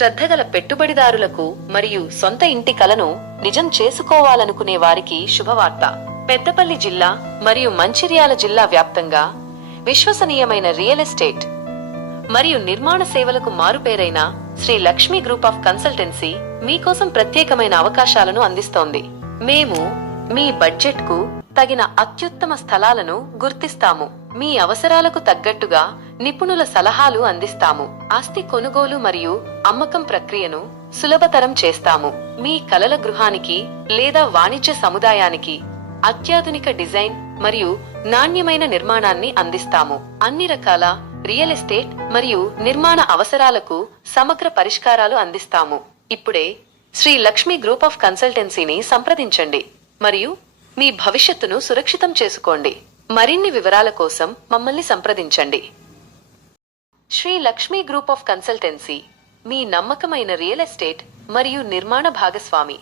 శ్రద్ధగల పెట్టుబడిదారులకు మరియు సొంత ఇంటి కలను నిజం చేసుకోవాలనుకునే వారికి శుభవార్త. పెద్దపల్లి జిల్లా మరియు మంచిర్యాల జిల్లా వ్యాప్తంగా విశ్వసనీయమైన రియల్ ఎస్టేట్ మరియు నిర్మాణ సేవలకు మారుపేరైన Shri Lakshmi group of consultancy మీకోసం ప్రత్యేకమైన అవకాశాలను అందిస్తోంది. మేము మీ బడ్జెట్ కు తగిన అత్యుత్తమ స్థలాలను గుర్తిస్తాము. మీ అవసరాలకు తగ్గట్టుగా నిపుణుల సలహాలు అందిస్తాము. ఆస్తి కొనుగోలు మరియు అమ్మకం ప్రక్రియను సులభతరం చేస్తాము. మీ కలల గృహానికి లేదా వాణిజ్య సముదాయానికి అత్యాధునిక డిజైన్ మరియు నాణ్యమైన నిర్మాణాన్ని అందిస్తాము. అన్ని రకాల రియల్ ఎస్టేట్ మరియు నిర్మాణ అవసరాలకు సమగ్ర పరిష్కారాలు అందిస్తాము. ఇప్పుడే శ్రీ లక్ష్మీ గ్రూప్ ఆఫ్ కన్సల్టెన్సీని సంప్రదించండి మరియు మీ భవిష్యత్తును సురక్షితం చేసుకోండి. మరిన్ని వివరాల కోసం మమ్మల్ని సంప్రదించండి. Shri Lakshmi group of consultancy మీ నమ్మకమైన రియల్ ఎస్టేట్ మరియు నిర్మాణ భాగస్వామి.